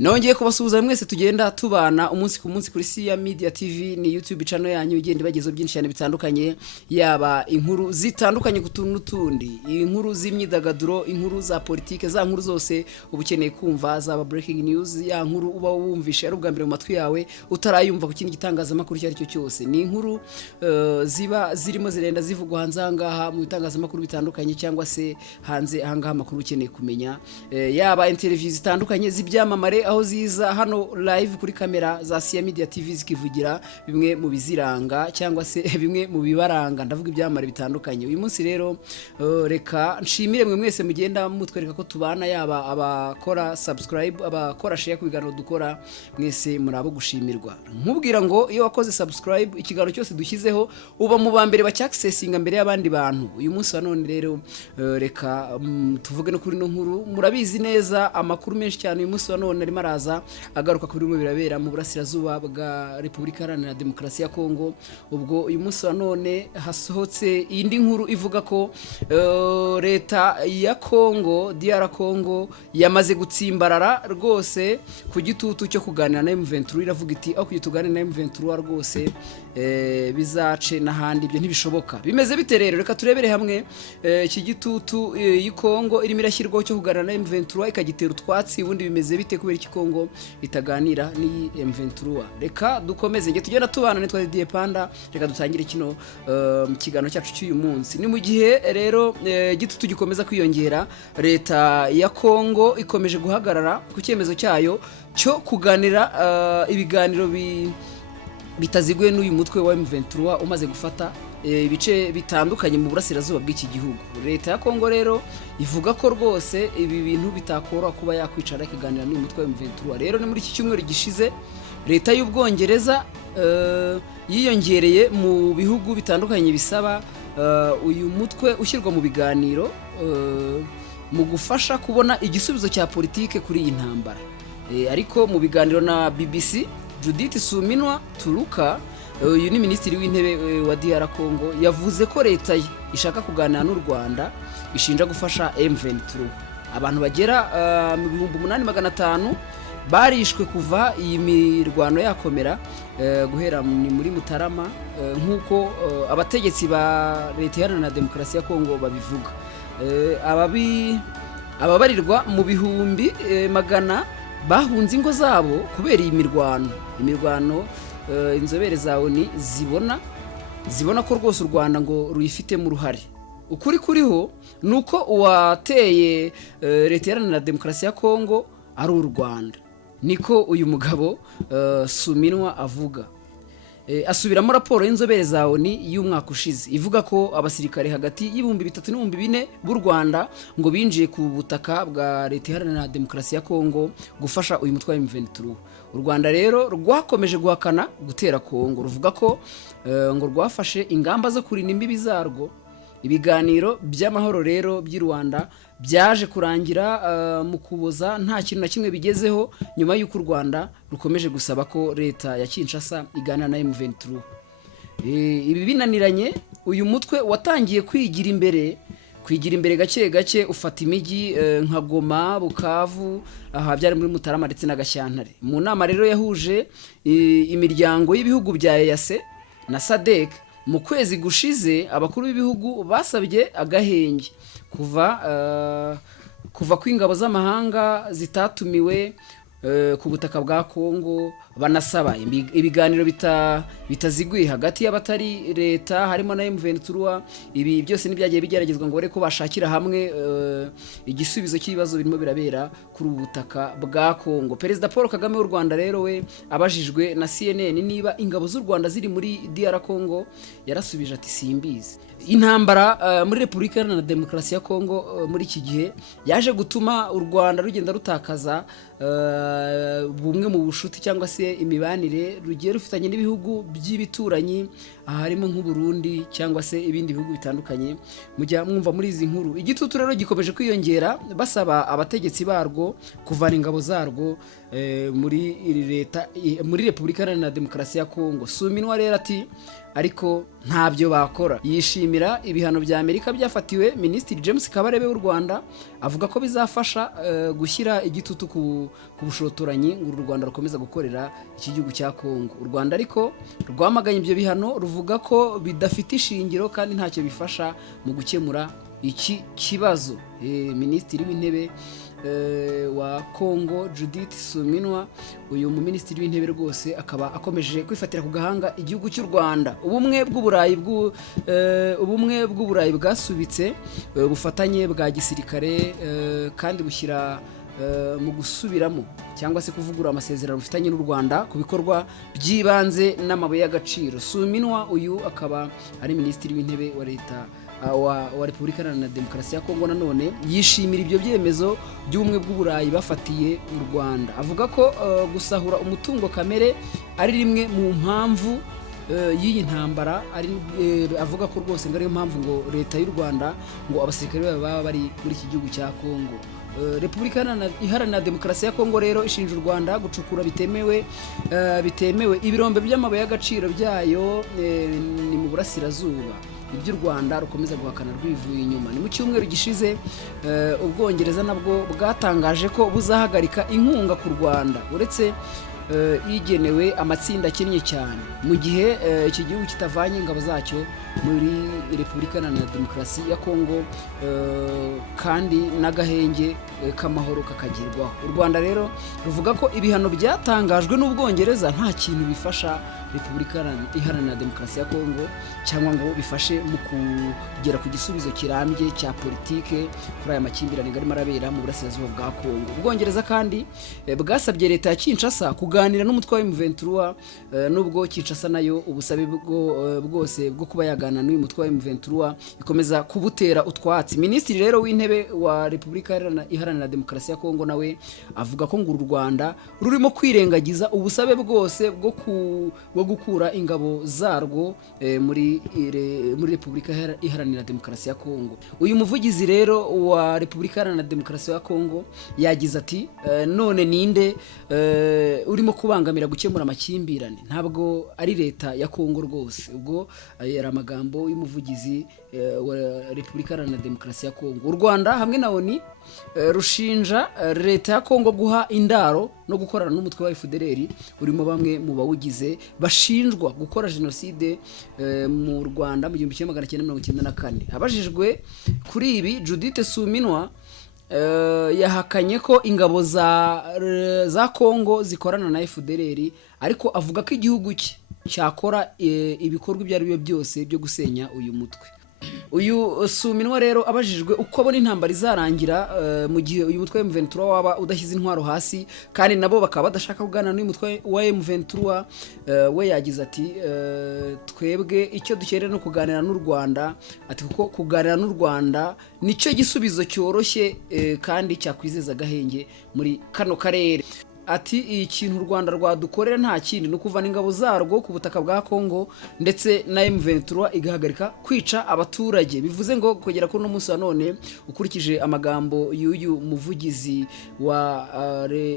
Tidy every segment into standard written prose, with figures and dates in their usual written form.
Nongeye kubasuhuza mwese tugenda tubana umunsi ku munsi kuri Sia Media TV ni YouTube channel yanyu igenda ibagezo byinshi cyane bitandukanye yaba inkuru zitandukanye kutuntu n'utundi inkuru z'imyidagaduro inkuru za politike za nkuru zose ubukeneye kumva zaba breaking news ya nkuru uba wumvishe ari ubwa mbere mu matwi yawe utarayumva ku kindi gitangazamakuru cyari cyo cyose ni inkuru ziba zirimo zirenda zivugwa hanze ahangaha mu bitangazamakuru bitandukanye cyangwa se hanze ahangaha amakuru ukeneye kumenya yaba interview zitandukanye z'ibyamamare aho ziza hano live kuri kamera za Sia Media TV zikivugira bimwe mu biziranga cyangwa se bimwe mu bibaranga ndavuga ibyamamare bitandukanye uyu munsi rero reka nshimire mwe mwese mugenda mutwereka ko tubana yaba abakora subscribe abakora share ku biganiro dukora mwese murabo gushimirwa nkubwira ngo iyo wakoze subscribe ikiganiro cyose dushyizeho uba mu bambere bacyaccessinga mbere y'abandi bantu uyu munsi wa none rero reka tuvuge no kuri no nkuru murabizi neza amakuru menshi cyane uyu munsi wa none ari maraza agaruka kuri bimwe birabera mu burasirazuba bwa Repubulika Iharanira Demokarasi ya Kongo ubwo uyu munsi wa none hasohotse indi nkuru ivuga ko leta ya Kongo DR Kongo yamaze gutsimbarara rwose ku gitutu cyo kuganira na M23 iravuga iti aho kuyituganira na M23 rwose bizace nahandi ibyo ntibishoboka bimeze biterero reka turebere hamwe iki gitutu y'Kongo irimo irashyirwaho cyo kuganira na M23 ikagitera utwatsi ubundi bimeze bite kubera iki Kongo itaganira ni M23 reka dukomeze nge tugenda tubana nitwa Didier Panda reka dutangire kino kigano cyacu cy'uyu munsi ni mu gihe rero gitutu gikomeza kwiyongera leta ya Kongo ikomeje guhagarara ku cyemezo cyayo cyo kuganira ibiganiro bitaziguye n'uyu mutwe wa M23 umaze gufata ibice bitandukanye mu burasirazuba bw'iki gihugu leta ya Kongo rero ivuga ko rwose ibi bintu bitakora kuba yakwicara ikiganira n'uyu mutwe wa M23 rero ni muri iki cyumweru gishize leta y'Ubwongereza yiyongereye mu bihugu bitandukanye bisaba uyu mutwe ushyirwa mu biganiro mu gufasha kubona igisubizo cya politike kuri iyi ntambara ariko mu biganiro na BBC Judith Suminwa Turuka uyu ni minisitiri w'intebe wa DR Kongo yavuze ko leta ishaka kuganira n'u Rwanda ishinja gufasha M23 abantu bagera mu 8500 barishwe kuva iyi mirwano yakomera guhera muri Mutarama nkuko abategetsi ba leta Iharanira Demokarasi ya Kongo babivuga ababarirwa mu bihumbi magana bahunze ingo zabo kubera iyi imirwano inzobere zawe ni zibona ko rwose u Rwanda ngo ruyifitemo uruhare ukuri kuriho nuko uwateye leta Iharanira Demokarasi ya Kongo ari u Rwanda niko uyu mugabo Suminwa avuga asubiramo raporo y'inzobere zawe ni y'umwaka ushize ivuga ko abasirikare hagati y'ibihumbi 3 n'ibihumbi 4 b'u Rwanda ngo binjiye ku butaka bwa leta Iharanira Demokarasi ya Kongo gufasha uyu mutwe wa M23 u Rwanda rero rwakomeje guhakana gutera Kongo ruvuga ko ngo rwafashe ingamba zo kurinda imbibi zarwo ibiganiro by'amahoro rero by'i Rwanda byaje kurangira mu kuboza nta kintu na kimwe bigezeho nyuma y'uko u Rwanda rukomeje gusaba ko leta ya Kinshasa igana na M23 ibi binaniranye uyu mutwe watangiye kwigira imbere gake gake ufata imijyi nka Goma Bukavu aha byari muri Mutarama ndetse na Gashyantare mu nama rero yahuje imiryango y'ibihugu bya EAC na SADC mu kwezi gushize abakuru b'ibihugu basabye agahenge kuva kw'ingabo z'amahanga zitatumiwe ku butaka bwa Kongo banasaba ibiganiro bitaziguye hagati y'abatari leta harimo na M23 ibi byose nibyagiye bigeragezwa ngo bareko bashakira hamwe igisubizo cy'ibibazo birimo birabera kuri ubutaka bwa Kongo Perezida Paul Kagame w'u Rwanda rero we abajijwe na CNN niba ingabo z'u Rwanda ziri muri DR Kongo yarasubije ati simbizi intambara muri Repubulika Iharanira Demokarasi ya Kongo muri iki gihe yaje gutuma u Rwanda rugenda rutakaza bumwe mu bushuti cyangwa se imibanire rugiye rufitanye n'ibihugu by'ibituranyi harimo nk'u Burundi cyangwa se ibindi bihugu bitandukanye mujya mwumva muri izi nkuru. Igitutu rero gikomeje kwiyongera basaba abategetsi barwo kuvana ingabo zarwo muri leta muri Repubulika Iharanira Demokarasi ya Kongo. Suminwa rero ati ariko ntabyo bakora, yishimira ibihano bya Amerika byafatiwe Minisitiri James Kabarebe w'u Rwanda, avuga ko bizafasha gushyira igitutu ku bushotoranyi ngo u Rwanda rukomeza gukorera iki gihugu cya Kongo. U Rwanda ariko rwamaganye ibyo bihano ruvuga ko bidafite ishingiro kandi ntacyo bifasha mu gukemura iki kibazo. Minisitiri w'intebe wa Kongo Judith Suminwa, uyu mu minisitiri w'intebe rwose akaba akomeje kwifatira ku gahanga igihugu cy'u Rwanda. Ubumwe bw'uburayi bwasubitse ubufatanye bwa gisirikare kandi bushyira mu gusubiramo cyangwa se kuvugura amasezerano bufitanye n'u Rwanda ku bikorwa by'ibanze n'amabuye y'agaciro. Suminwa uyu akaba ari minisitiri w'intebe wa leta wa Repubulika Iharanira Demokarasi ya Kongo, nanone yishimira ibyo byemezo by'ubumwe bw'uburayi bafatiye u Rwanda. Avuga ko gusahura umutungo kamere ari rimwe mu mpamvu y'iyi ntambara, avuga ko rwose ngo ariyo mpamvu ngo leta y'u Rwanda ngo abasirikare baba bari muri iki gihugu cya Kongo. Repubulika Iharanira Demokarasi ya Kongo rero ishinja u Rwanda gucukura bitemewe ibirombe by'amabuye y'agaciro byayo ni mu burasirazuba, ibyo u Rwanda rukomeza guhakana rwivuye inyuma. Ni mu cyumweru gishize Ubwongereza nabwo bwatangaje ko buzahagarika inkunga ku Rwanda uretse igenewe amatsinda akennye cyane, mu gihe iki gihugu kitavanye ingabo zacyo muri Repubulika Iharanira Demokarasi ya Kongo kandi n'agahenge k'amahoro kakagirwaho. U Rwanda rero ruvuga ko ibihano byatangajwe n'Ubwongereza nta kintu bifasha Repubulika Iharanira Demokarasi ya Kongo cyangwa ngo bifashe mu kugera ku gisubizo kirambye cya politike kuri aya makimbirane arimo arabera mu burasirazuba bwa Kongo. Ubwongereza kandi bwasabye leta ya Kinshasa kuganira n'umutwe wa M23 nubwo Kinshasa nayo ubusabe bwose bwo kuba yagana n'uyu mutwe wa M23 ikomeza kubutera utwatsi. Minisitiri rero w'intebe wa Repubulika Iharanira Demokarasi ya Kongo nawe avuga ko ngo u Rwanda rurimo kwirengagiza ubusabe bwose bwo gukura ingabo zarwo muri Repubulika Iharanira Demokarasi ya Kongo. Uyu muvugizi rero wa Repubulika Iharanira Demokarasi ya Kongo yagize ati none ninde urimo kubangamira gukemura amakimbirane? Ntabwo ari leta ya Kongo rwose. Ubwo yari amagambo y'umuvugizi wa Repubulika Iharanira Demokarasi ya Kongo. U Rwanda hamwe na ONU rushinja leta ya Kongo guha indaro no gukorana n'umutwe wa FDLR urimo bamwe mu bawugize bashinjwa gukora jenoside mu Rwanda mu 1994. Abajijwe kuri ibi, Judith Suminwa yahakanye ko ingabo za Kongo zikorana na FDLR, ariko avuga ko igihugu cye cyakora ibikorwa ibyo ari byo byose byo gusenya uyu mutwe. Uyu Suminwa rero abajijwe uko abona intambara izarangira mu gihe uyu mutwe wa M23 waba udashyize intwaro hasi kandi nabo bakaba badashaka kuganira n'uyu mutwe wa M23, we yagize ati twebwe icyo dukeneye no kuganira n'u Rwanda, ati kuko kuganira n'u Rwanda nicyo gisubizo cyoroshye kandi cyakwizeza gahenge muri kano karere. Ati ikintu u Rwanda rwadukorera nta kindi no kuvana ingabo zarwo ku butaka bwa Kongo ndetse na M23 igahagarika kwica abaturage. Bivuze ngo kugera kuri no munsi wa none ukurikije amagambo y'uyu muvugizi wa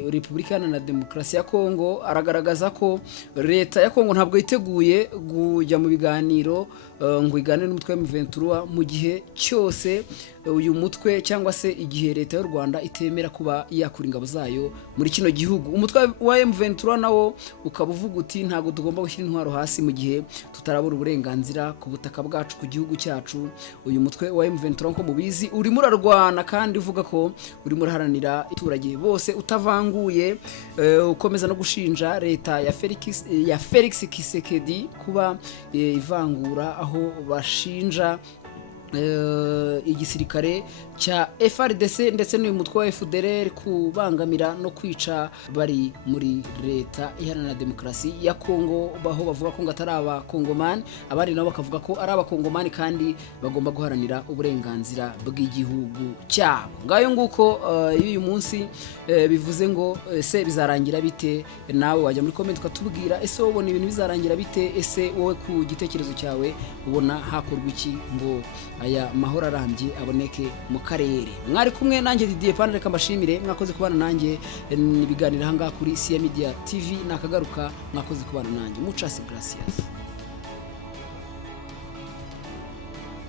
Repubulika Iharanira Demokarasi ya Kongo, aragaragaza ko leta ya Kongo ntabwo yiteguye kujya mu biganiro ngo iganire n'umutwe wa M23 mu gihe cyose uyu mutwe cyangwa se igihe leta y'u Rwanda itemera kuba yakura ingabo zayo muri kino gihugu. Umutwe wa M23 nawo ukaba uvuga uti ntabwo tugomba gushyira intwaro hasi mu gihe tutarabura uburenganzira ku butaka bwacu ku gihugu cyacu. Uyu mutwe wa M23 nko mubizi urimo urarwana kandi uvuga ko urimo uraharanira abaturage bose utavanguye, ukomeza no gushinja leta ya Felix Tshisekedi kuba ivangura, aho bashinja igisirikare cya FRDC ndetse n'uyu mutwe wa FDLR kubangamira no kwica bari muri leta iharanira demokarasi ya Kongo, baho bavuga ko atari abakongomani, abandi nabo bakavuga ko ari abakongomani kandi bagomba guharanira uburenganzira bw'igihugu cyabo. Ngayo nguko uyu munsi bivuze ngo ese bizarangira bite? Nawe wajya muri comment ukatubwira ese ubona ibintu bizarangira bite, ese wowe ku gitekerezo cyawe ubona hakorwa iki ngo aya mahoro arambye aboneke mu karere. Mwari kumwe nanjye Didier Pan, reka mbashimire, mwakoze kubana nanjye nibiganira hanga kuri Sia Media TV, nakagaruka mwakoze kubana nanjye. Muchas gracias.